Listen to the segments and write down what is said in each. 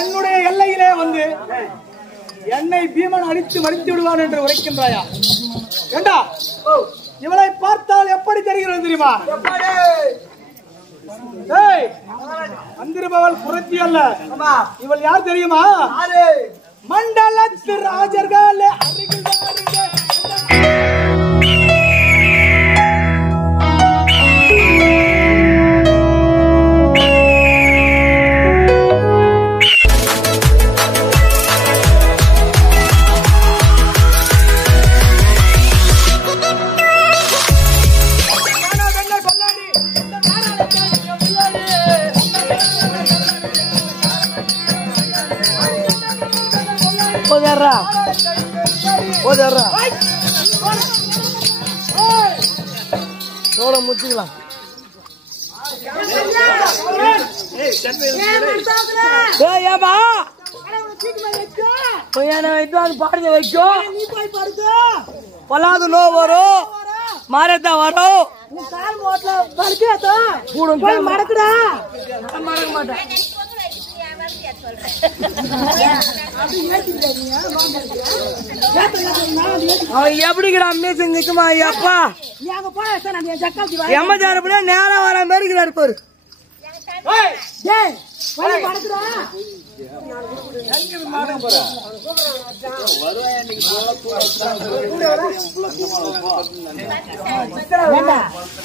என்னுடைய எல்லையிலே வந்து என்னை பீமன் அடித்து மடித்து விடுவான் என்று உரைக்கின்றாயா? ஏண்டா இவளை பார்த்தால் எப்படி தெரிகிறது தெரியுமா? வந்திருப்பவள் புரட்சி அல்ல. இவள் யார் தெரியுமா? மண்டலத்து ராஜர்கள் முடிச்சுக்கலாம். பாடுங்க வைக்கும் பல்லாது நோ வரும் மாறத்தா வரும் மடக்குடா மடக்க மாட்டேன். எப்படிக்கிறா மீசன் நிக்குமா? அப்பா எம்மச்சாரப்பட நேரம் வர மாதிரி இருப்பாரு.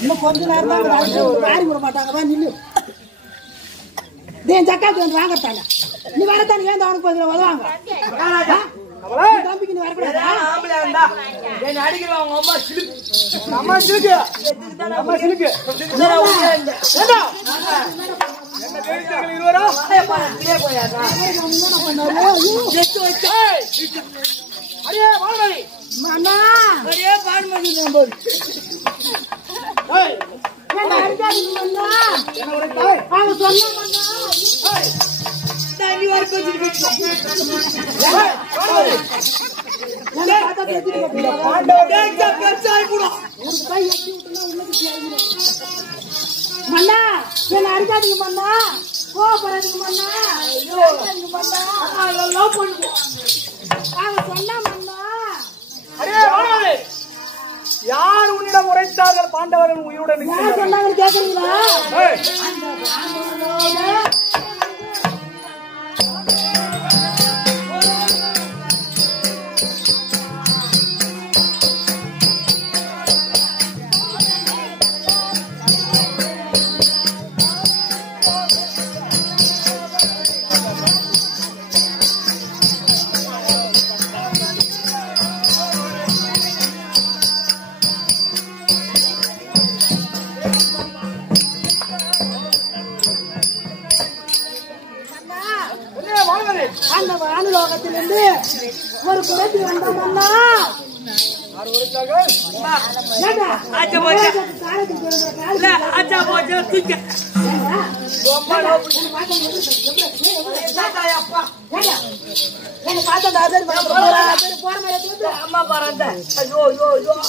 இன்னும் கொஞ்ச நேரம் தான் மாட்டாங்க. நில்லு ஜக்காத்து வந்து வாங்கத்தாங்க. நீ வரத்தானே ஏன் அவனுக்கு பதில் வருவாங்க. தம்பிக்கு நீ வரக்கூடாது. மண்ணா என்ன அடிக்காதீங்க மண்ணா, கோபப்படாதீங்க மண்ணா, எல்லாம் பண்ணுவோம். சொன்னா மண்ணா யார் உன்னிடம் உரைத்தார்கள் பாண்டவர்கள் உயிருடன் சொன்னாங்க கேட்கறீங்களா? அந்த வானுலோகத்திலிருந்து ஒரு குறைச்சி வந்தோம்னா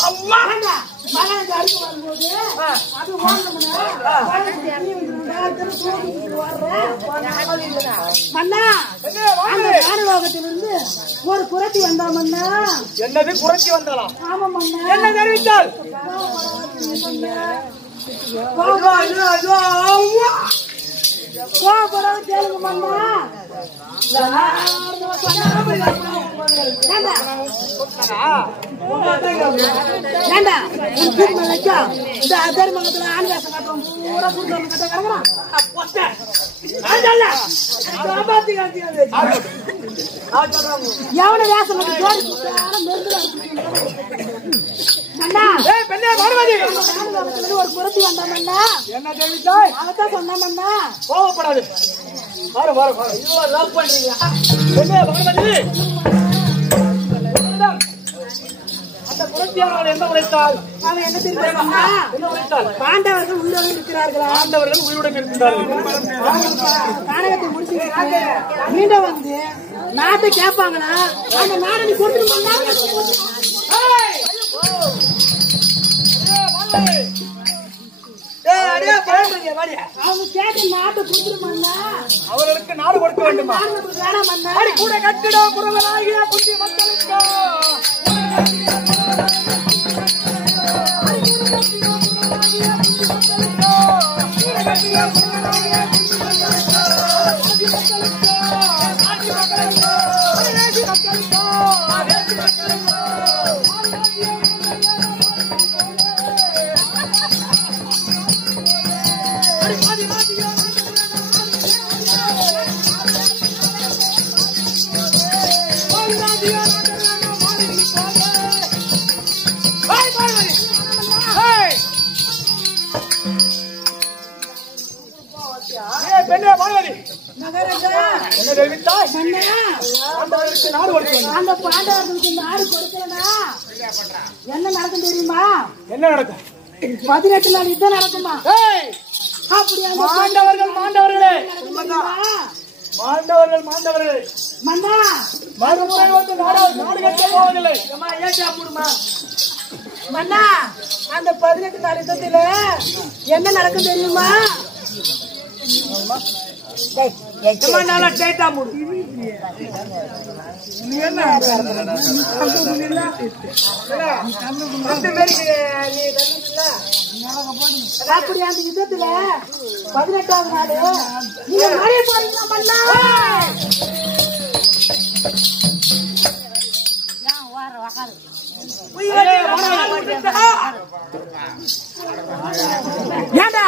அம்மா பாருங்க. வானுலோகத்திலிருந்து ஒரு குறைச்சி வந்தோம்னா என்னது குறைச்சி வந்தாலும் என்ன தெரிவித்தால் கேளுங்க மண்ணா. இந்த தர்மங்கத்துல ஆன்வேசம் காட்டுறோம் பூரா கூட்டு கட்டுறான். எவன வேசம் ஒரு குறைச்சி வந்தோம்னா என்ன தெரிவித்தாய்? அவத்தான் சொன்னோம்னா கோவப்படாது. அந்த புரட்சியாளர்கள் என்ன உரைத்தால் அவன் என்ன தெரிவித்தால் பாண்டவர்கள் உயிரோடு இருக்கிறார்களா? பாண்டவர்கள் உயிருடன் இருக்கின்றார்கள். நாடகத்தை முடிச்சு மீண்டும் வந்து நாட்டை கேட்பாங்களா? அந்த நாடை நீ கொடுத்துருமா? அடியே அவங்க கேட்ட நாட்டை கொடுத்துருமாண்ணா. அவர்களுக்கு நாடு கொடுக்க வேண்டுமா? வேணாமண்ணா. கூட கட்டிட புறவனாகிய புத்தி மக்களுக்கு பெண்ணே பார்வதி என்ன தெரிவித்தாய்? நாடு கொடுக்க அந்த பாண்டவர்களுக்கு நாடு கொடுக்கலனா என்ன நடக்கும் தெரியுமா? என்ன நடக்கும்? 18 நாள் யுத்தம் நடக்குமா? அப்படியா? மாண்டவர்களே மாண்டவர்களே மன்னா மறுமுறை வந்து நாடு கட்ட போவதில்லை. மன்னா அந்த 18 நாள் யுத்தத்துல என்ன நடக்கும் தெரியுமா? அப்படி அந்த யுத்தத்துல 18வது நாடு நீங்க நிறைய போறீங்க மன்னா. ஏண்டா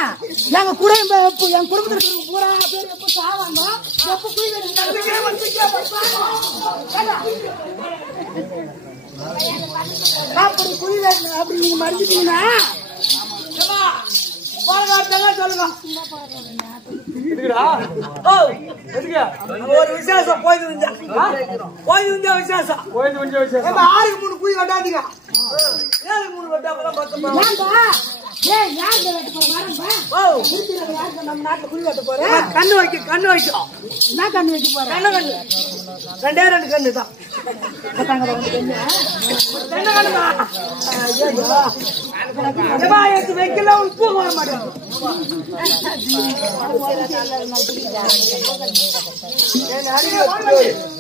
எங்க கூட என் குடும்பத்துல பூரா பேர் எப்ப சாவாங்க எப்ப அப்படி குழி அப்படி நீங்க மறைஞ்சிட்டீங்கன்னா சொல்லுங்க. ஒரு விசேஷம் போயிது விசேஷம் 6க்கு 3 குழி வெட்டாதீங்க. 7க்கு 3 வெட்டா நம்ம நாட்டுல குழி வெட்ட போறேன். கண்ணு வைக்கும் என்ன கண்ணு வைக்க போறேன்? ரெண்டே 2 கண்ணு தான். வைக்கல உப்பு வர மாட்டேன்.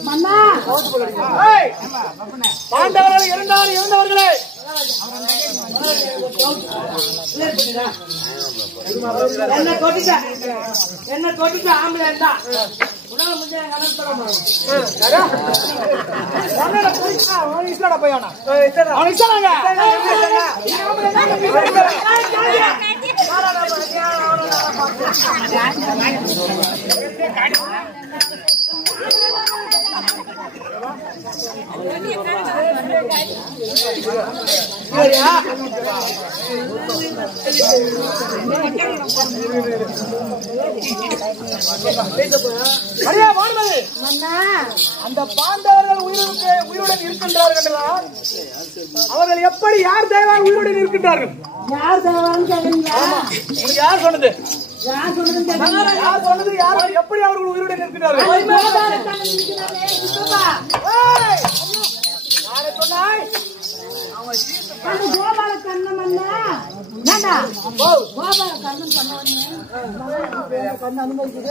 மன்னா பாண்டவர்கள் இருந்தவர்களே என்ன தொட்டுட்ட ஆம்பளை இருந்தா அந்த பாண்டவர்கள் உயிருடன் இருக்கின்றார்கள். அவர்கள் எப்படி யார் தேவால் உயிருடன் இருக்கின்றார்கள்? யார் தேவான்னு கேக்குறீங்க? யார் சொன்னது? யார் சொன்னது? யார் சொன்னது? யார் எப்படி அவர்கள் உயிருடன் இருக்கின்றார்கள்? யாரை சொன்னாய்? கோபால கண்ணன் கோபால கண்ணன் கண்ணு அனுமதிக்குது.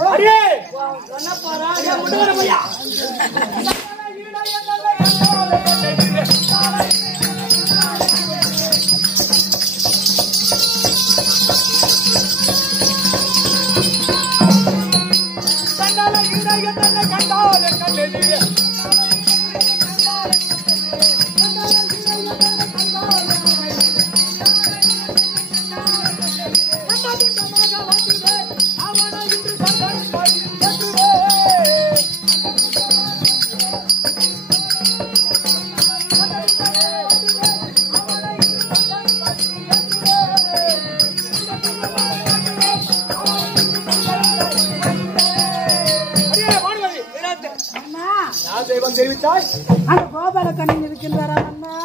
தெரிவித்தாய்? அந்த கோபால கண்ணன் இருக்கின்றாரா அண்ணா?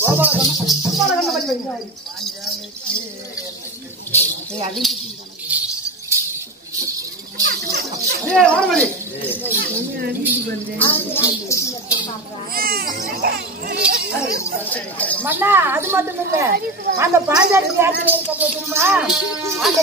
கோபால கண்ணன் பற்றி வானவழி மன்னா அது மட்டும் இல்ல அந்த பாஞ்சாலி யாத்திரை இருக்க தெரியுமா அந்த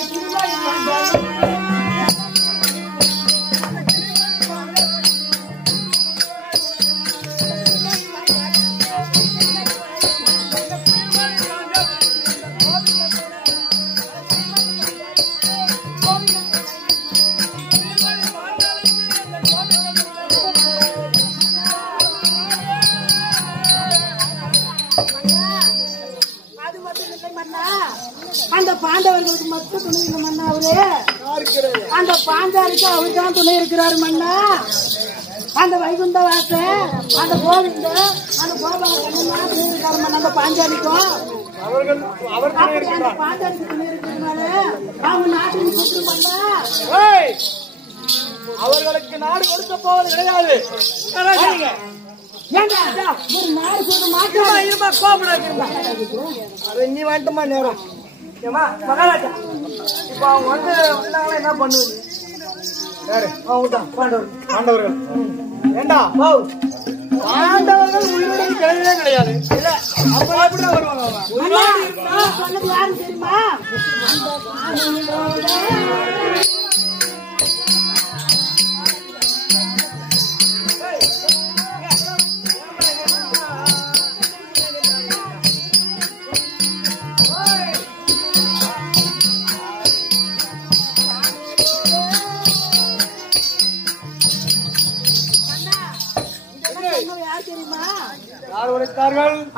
அந்த பாண்டவர்களுக்கு மட்டும் துணை இல்லை மன்னா அவரு அந்த பாஞ்சாலிக்கு அவருதான் துணை இருக்கிறாரு மன்னா அந்த வைகுண்ட வாச அந்த கோவிந்த அந்த கோபால கண்ணன் துணை இருக்காரு மன்னா அந்த பாஞ்சாலிக்கும் அந்த பாஞ்சாலிக்கு துணை இருக்கிறதுனால அவங்க நாட்டுக்கு கூப்பிட்டு மன்னா அவர்களுக்கு நாடு கொடுக்க போவது கிடையாது. நீ வந்துட்டுமா நேரம் ஏமா மகாராஜா இப்ப அவங்க வந்தாங்கன்னா என்ன பண்ணுவது? பாண்டவர்கள் ஏண்டா பாண்டவர்கள் உயிரோடு கிடையவே கிடையாது. இல்ல அப்ப எப்படிதான் வருவாங்க? சொன்னது யாரும் தெரியுமா?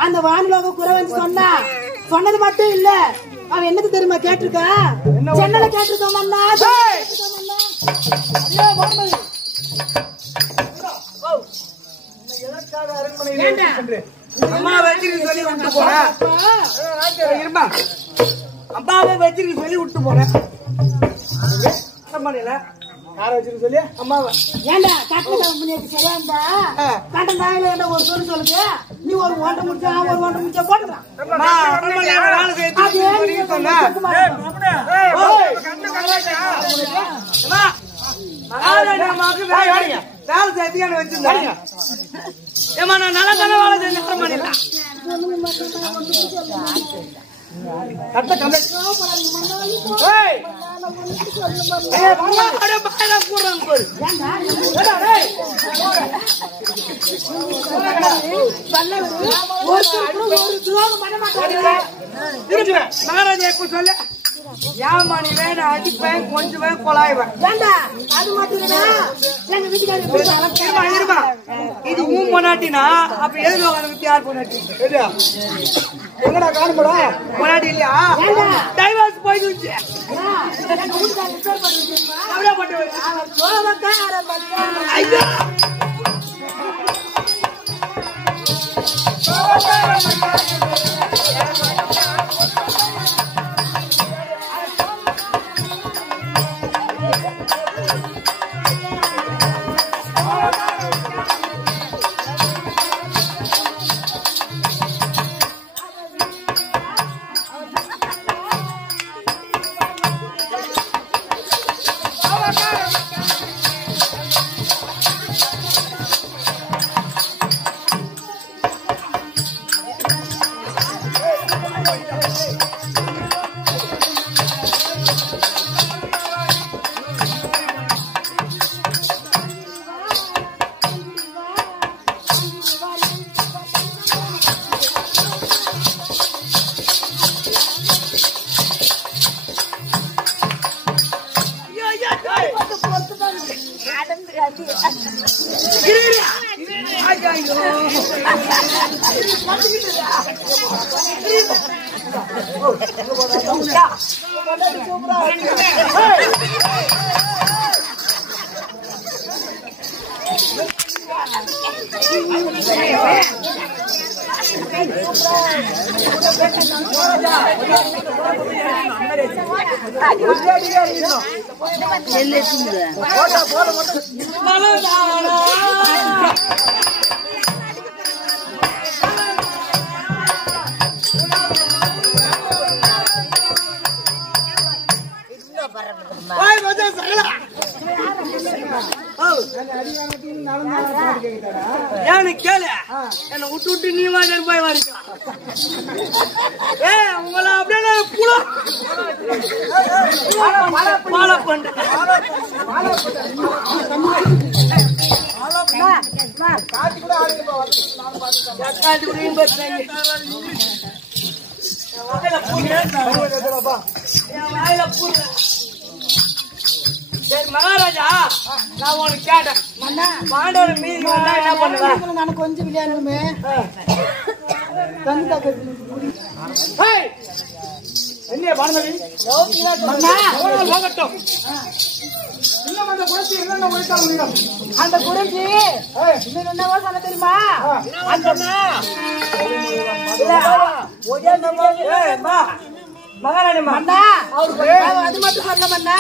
அந்த வானிலோக குறவன் சொன்னது மட்டும் இல்ல அவன் என்னது தெரியுமா கேட்டிருக்க சென்னல கேட்டிருக்கோம் அம்மாவை வச்சிருக்கு சொல்லி விட்டு போறேன். அம்மாவை வச்சிருக்கு சொல்லி விட்டு போறேன். யார வச்சிருக்கு சொல்லி அம்மாவை ஏண்டா கட்டணம் சரியாண்டா கட்டன் தாயில என்ன ஒரு சொல்லுங்க நீ ஒரு ஒன்றை முடிச்சா ஒரு ஒன்றை முடிச்சா போட்டுறான் வேலை சேர்த்தியான வச்சிருந்தாங்க. ஏமா நான் நல்லா தானே வேலை செஞ்சேன். கட்ட கம்பெனி மகாராஜா எப்ப சொல்ல ஏமா நீ வேணும் அடிப்பேன் கொஞ்சம் கொலாய்வேன். அது மட்டும் இருமா இது ஊன் பொண்டாட்டினா அப்ப எது உனக்கு யார் பொண்டாட்டி எங்கடா காணும்படா பொண்டாட்டி இல்லையா? டைவர்ஸ் போயிடுச்சு. ஐயோ ஏன்னு கேளு என்ன விட்டு விட்டு நீ மாதிரி போய் வரைக்கும் உங்களை அப்படியே ஃபாலோ பண்றேன் மகாராஜா நான் உனக்கு கேட்டேன் பாண்டவர் மீறி வந்தா என்ன பண்ணுவேன் நான் கொஞ்சம் விளையாடணுமே என்ன பாண்டவி போகட்டும் இன்னும் அந்த குறைச்சி என்னென்ன உழைத்தா முடியும் அந்த குறைச்சி இன்னும் என்னவோ சொல்ல தெரியுமா மகாராணி அது மட்டும் சொல்ல மண்ணா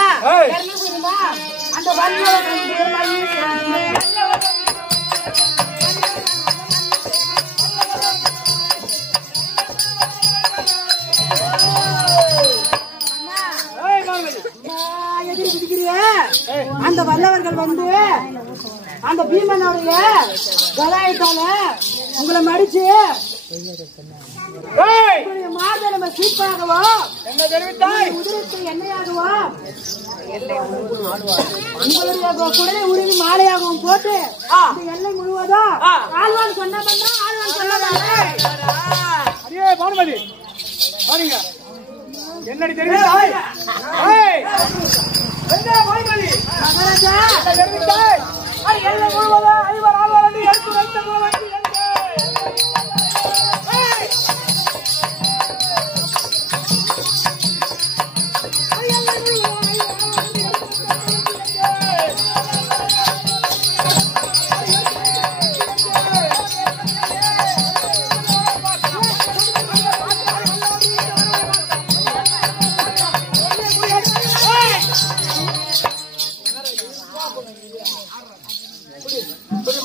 என்ன தெரியுமா அந்த அந்த வல்லவர்கள் வந்து அந்த பீமனுடைய கலாயத்தால உங்களை மடிச்சு மாதளம சீப்பாகவோ என்ன தெரிவித்தாய் உதிரத்தை எண்ணெயாகவோ உங்களுடைய குடலை உருவி மாலையாகவும் போட்டு இந்த எல்லை முழுவதும் ஆழ்வான் சொன்ன பண்ணா ஆழ்வான் சொன்னதானே அடியே பானுமதி பாருங்க என்னடி தெரிவித்தாய் என்ன பானுமதி மகாராஜா தெரிவித்தாய் எல்லை முழுவதும் ஐவர் ஆழ்வார் எடுத்து வைத்த போவண்டி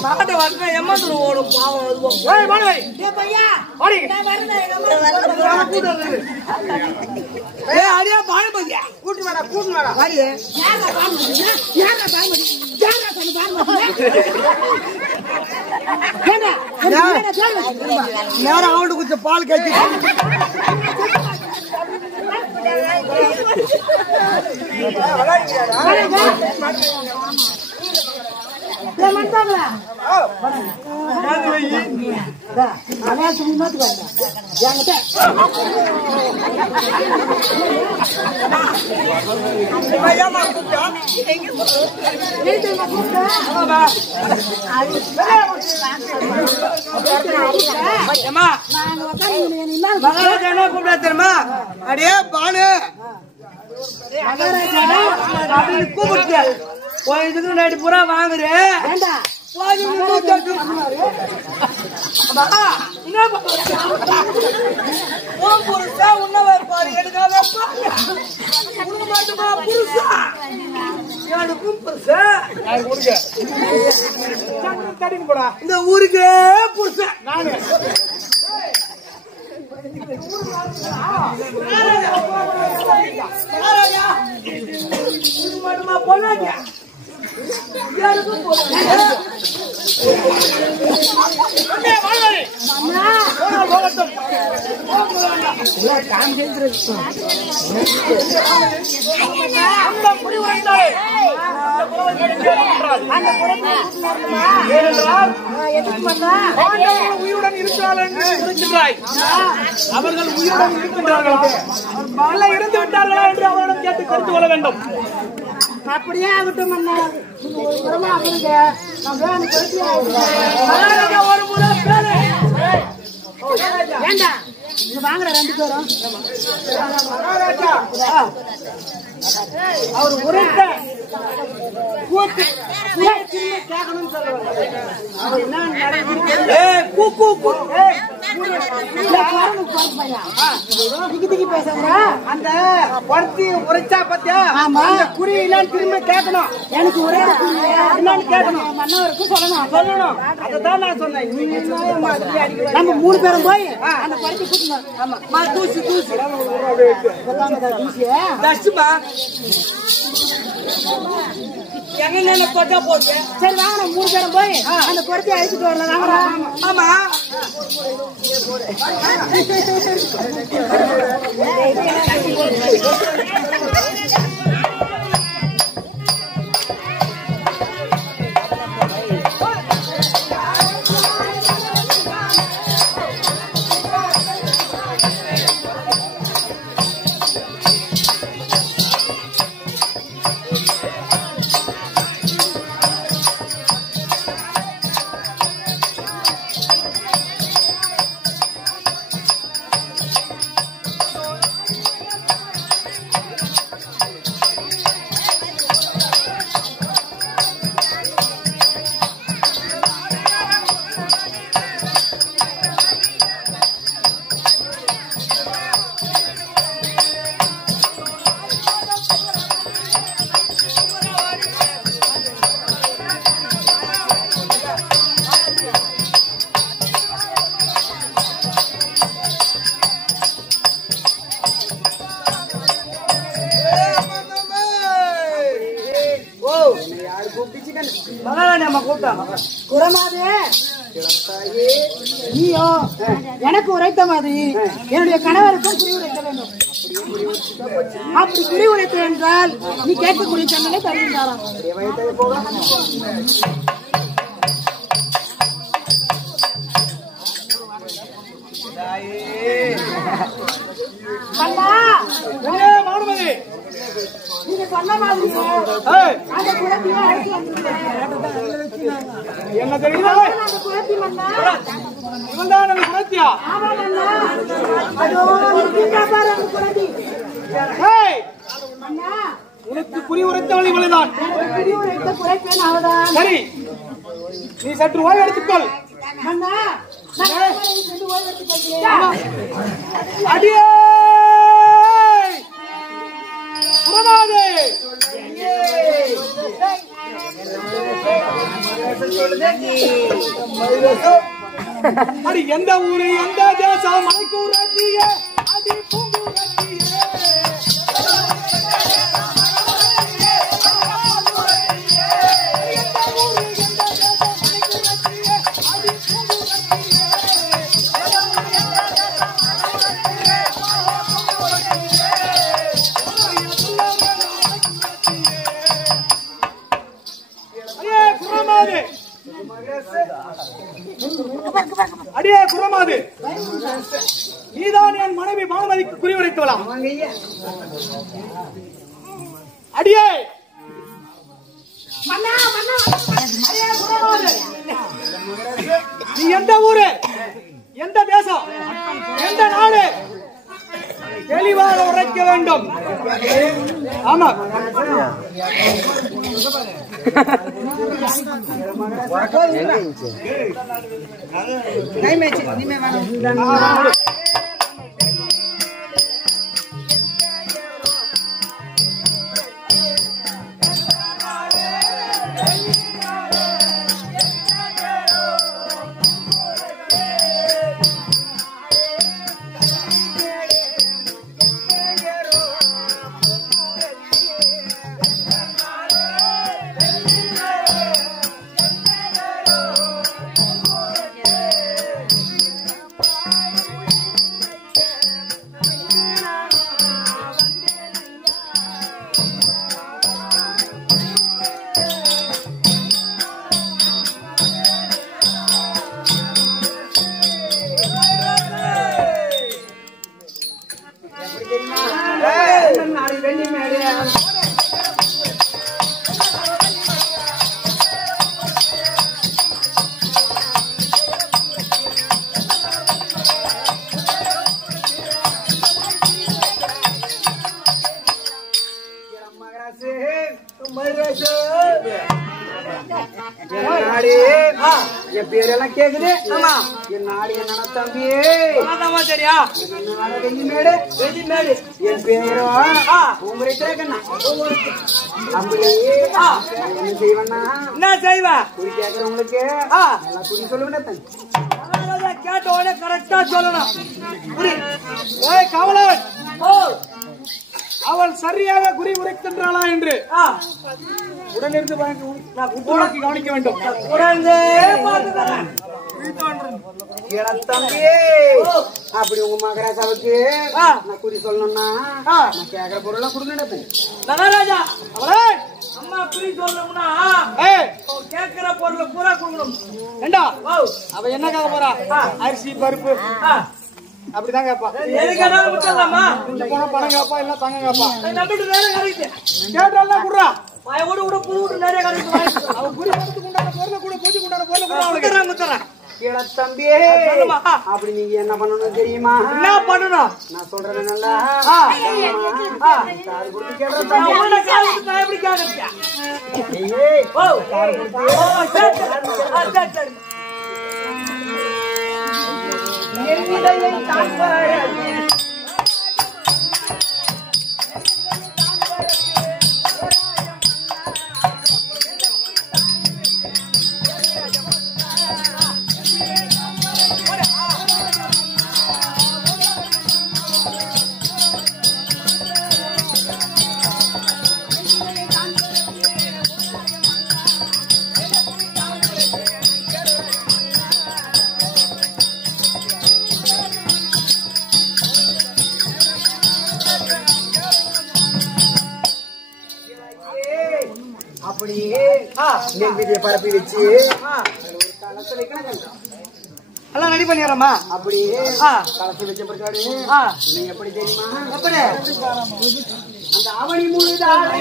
மாட்ட வந்து எம்மத்துல ஓடும் பாவம் அதுவும் ஏய் மாணவி டேய் பையா ஓடி நான் வரேன் எங்க ஏய் அடியா பானுமதி கூட்டி வாடா வாடி யாரா பானுமதி யாரா சொன்ன பானுமதி நேரம் அவனுக்கு கொஞ்சம் பால் கட்டி தெரியுமா அடே பானு அப்படின்னு கூப்பிட்டு இதுக்கு நைட்டு பூரா வாங்குறேன் இந்த ஊருக்கே புருஷன் நானு பொண்ணாங்க உயிருடன் இருக்கிறாய் அவர்கள் உயிருடன் இருக்கின்றார்களா இருந்து விட்டார்களா என்று அவரிடம் கேட்டு தெரிந்து கொள்ள வேண்டும் அப்படியே ஆகட்டும் ஒரு முறை ஏண்டா இது வாங்குற 2 பேரும் அவர் உரைத்த கேட்கணும்னு சொல்லுவாங்க அந்த பருத்தி உரைச்சா பத்தியா குறி இல்லன்னு திரும்ப கேட்கணும் எனக்கு ஒரே என்னன்னு கேட்கணும் மன்னவருக்கும் சொல்லணும் சொல்லணும் அதான் நான் சொன்னேன் நம்ம 3 பேரும் போய் அந்த பருத்தி கூட்டணும் ஆமா தூசி தூசி தூசி டஸ்ட்மா எங்க தொட்டா போச்சு. சரி வாங்க நம்ம 3 பேரும் போய் அந்த குரத்தி அழைச்சிட்டு வரலாம். வாங்கடா. ஆமா நீயோ எனக்கு உரைத்த மாதிரி என்னுடைய கணவருக்கும் குறி உரைக்க வேண்டும். அப்படி குறி உரைத்து என்றால் நீ கேட்கக்கூடிய தன்மையை தருகின்றாராம். நீங்க சொன்ன மாதிரி அந்த குழந்தைய அழைத்து என்ன தெரியுமா? அந்த குழந்தை மன்னா இவன் தான் நம்ம குலத்தியா? ஆமா மன்னா. அதோ நிற்கின்றா பாரு அந்த குழந்தை. மன்னா உனக்கு குறி உரைத்தவள் இவள்தான். குறி உரைத்த குறைப்பேன் அவதான். சரி நீ சற்று ஓய்வு எடுத்துக்கொள். மன்னா நான் சென்று ஓய்வு எடுத்துக் கொள்கிறேன். அடியே புறமாதே அடி எந்த ஊரு எந்த தேசம் மலைக்கூறத்திய அடி பூங்குறத்திய அடியே குரமாது, நீதான் என் மனைவி பானுமதிக்கு குறி உரைத்தவளா? அடியே நீ எந்த ஊரு, எந்த தேசம், எந்த நாடு தெளிவாக உரைக்க வேண்டும். ஆமா என் பேரெல்லாம் கேக்குது. என் நாடு என்ன தம்பி சரியா? வெள்ளிமேடு வெள்ளிமேடு என் பேரும் என்ன செய்வா? என்ன செய்வா? குறி கேட்கறவங்களுக்கு குறி சொல்லுவேன். கேட்ட உடனே கரெக்டா சொல்லணும். கவலன் அவள் சரியாக குறி உரைக்கின்றாளா என்று உடனிருந்து கவனிக்க வேண்டும். அப்படி உங்க மகராஜாவுக்கு நான் குறி சொல்லணும்னா நான் கேக்குற பொருள் கொடுங்க மகாராஜா. அம்மா குறி சொல்லணும்னா கேக்குற பொருள் பூரா கொடுக்கணும். ஏண்டா அவ என்ன கேட்க போறா? அரிசி பருப்பு அப்படிதான் கேப்பா. கொஞ்சம் போனா பணம் கேப்பா, இல்ல தங்க கேப்பா. கேட்டாலாம் குடுறா. அவ குறி கொண்டாட பொருளை கூட பூஜை கொண்டாட பொருளை கூட தம்பி அப்படி நீங்க என்ன பண்ணணும் தெரியுமா? என்ன பண்ணணும் நான் சொல்றேன் நல்லா அப்படியே நெல்விதியை பரப்பி வச்சு எல்லாம் ரெடி பண்ணிடுறோமா? அப்படியே கலத்து வச்ச பிற்காடு நீங்க எப்படி தெரியுமா? எப்படி அந்த அவனி முழுதாக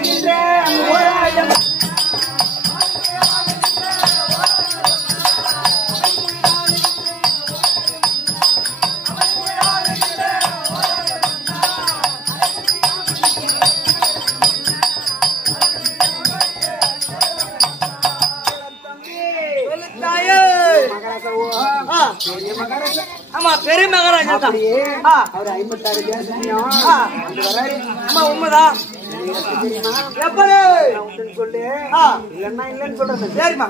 ஆமா பெரிய மகாராஜா தான். அவர் 56 தேசத்தையும் ஆமா உண்மைதான். எப்படி சொல்லு இல்லன்னா இல்லன்னு சொல்றது. சரிம்மா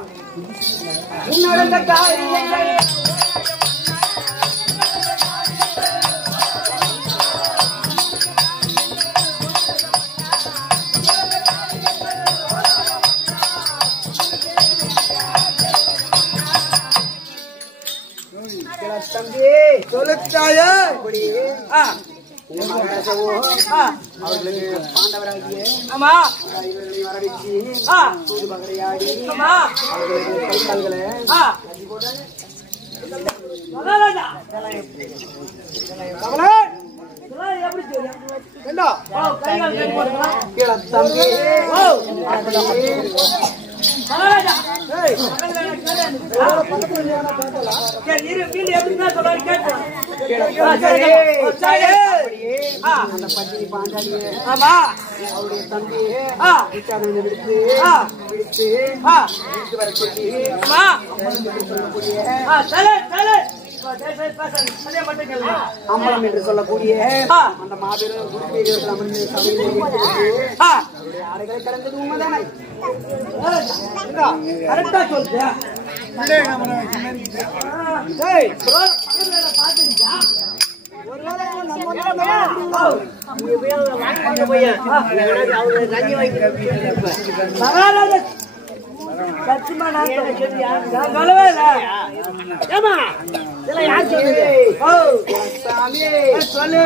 உன்னோட காரியங்கள் தம்பி சொல்லுத்தாயே. அவர்களுக்கு பாண்டவராகிய ஆமா இவர்களை வரவச்சு சூது பகரையாடி ஆமா அவர்களுக்கு கை கால்களை மகாராஜா எப்படி தம்பி அந்த பத்தினி பாண்டாளிய அவருடைய தம்பியை விடுத்து வர சொல்லி அம்பலம் என்று சொல்லக்கூடிய அந்த மாபெரும் குருப்பெரியவர்கள் அமர்ந்து சபையில் ஆடைகளை கடந்தது உண்மைதானே? கரெக்டா சொல்றியா? சத்தியமா நான் சொல்லவே இல்லை. ஏமா இதெல்லாம் யார் சொல்லுது? சொல்லு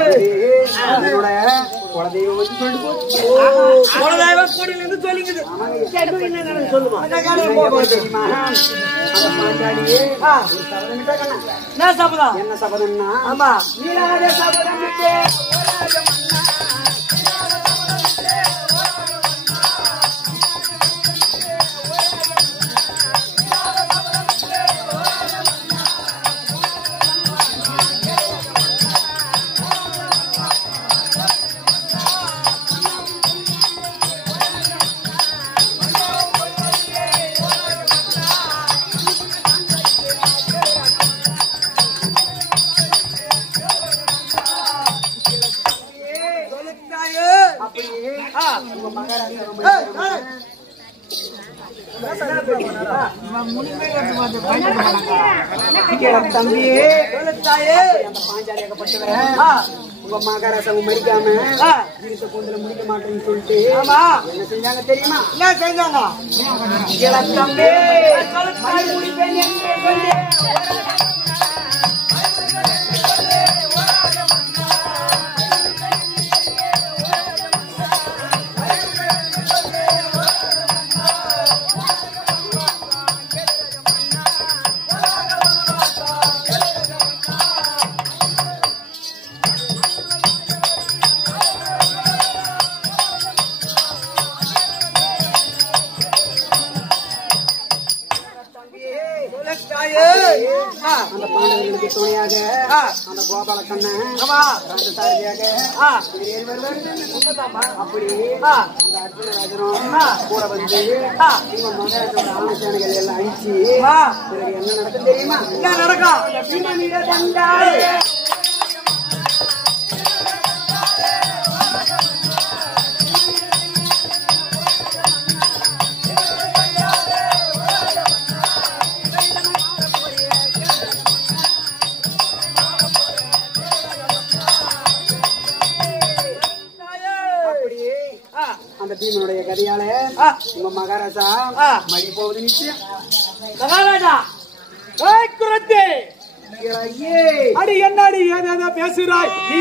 குலதெய்வம் வந்து சொல்லிட்டு குலதெய்வம் கோடியில இருந்து சொல்லிக்குது. சொல்லுமா அந்த பாண்டாளியே என்ன சபதம்? என்ன சபதம்னா ஆமா சபதம் தம்பியே தாயே அந்த பாஞ்சாலியாகப்பட்டவன் உங்க மகாராசாவை மடிக்காம இருக்க கூந்தல முடிக்க மாட்டேன்னு சொல்லிட்டு ஆமா என்ன செஞ்சாங்க தெரியுமா? என்ன செஞ்சாங்க? இளத்தம்பி மடி முடிப்பேன் என்று சொல்லி அந்த பாண்டவர்களுக்கு துணையாக அந்த கோபால கண்ணன் ராஜசாரியாக அப்படி அந்த அர்ஜுனராஜனும் கூட வந்து இவங்க மகாராஜோட ஆலோசனைகள் எல்லாம் அழிச்சு பிறகு என்ன நடக்கும் தெரியுமா? என்ன நடக்கும்? அந்த பீமனுடைய கதையால உங்க மகாராஜா மழை போவது நிச்சயம். மகாராஜா குரத்தி அடி என்னடி ஏதோ பேசுறாய் நீ?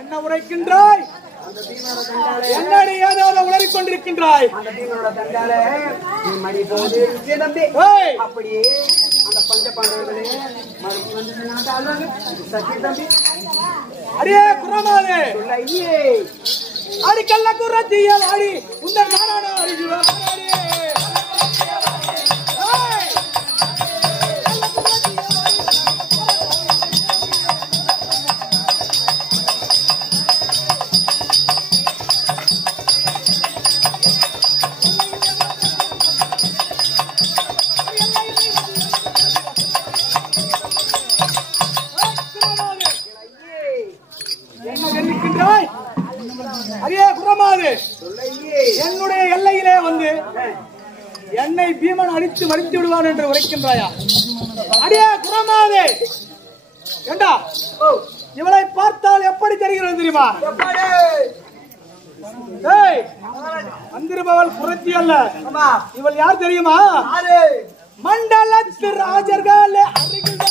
என்ன உரைக்கின்றாய்? என்னடி ஏதாவது உளறிக் கொண்டிருக்கின்றாய்? அந்த பீமனோட தண்டால நீ மழை போவது நிச்சயம் தம்பி. அப்படியே அந்த பஞ்ச பாண்டவர்களே மறுபடி வந்து சக்தி தம்பி. அடியே குரமாதே ஐயே அடிக்கல்ல குரத்தியல் அடி உந்த நாடாட அறியுவா என்னுடைய எல்லையிலே வந்து என்னை பீமன் அடித்து மடித்து விடுவான் என்று உரைக்கின்றாயா? அடியே குரமாதே ஏண்டா இவளை பார்த்தால் எப்படி தெரிகிறது தெரியுமா? வந்திருப்பவள் புரட்சி அல்ல. இவள் யார் தெரியுமா? மண்டலத்து ராஜர்கள் அருகில்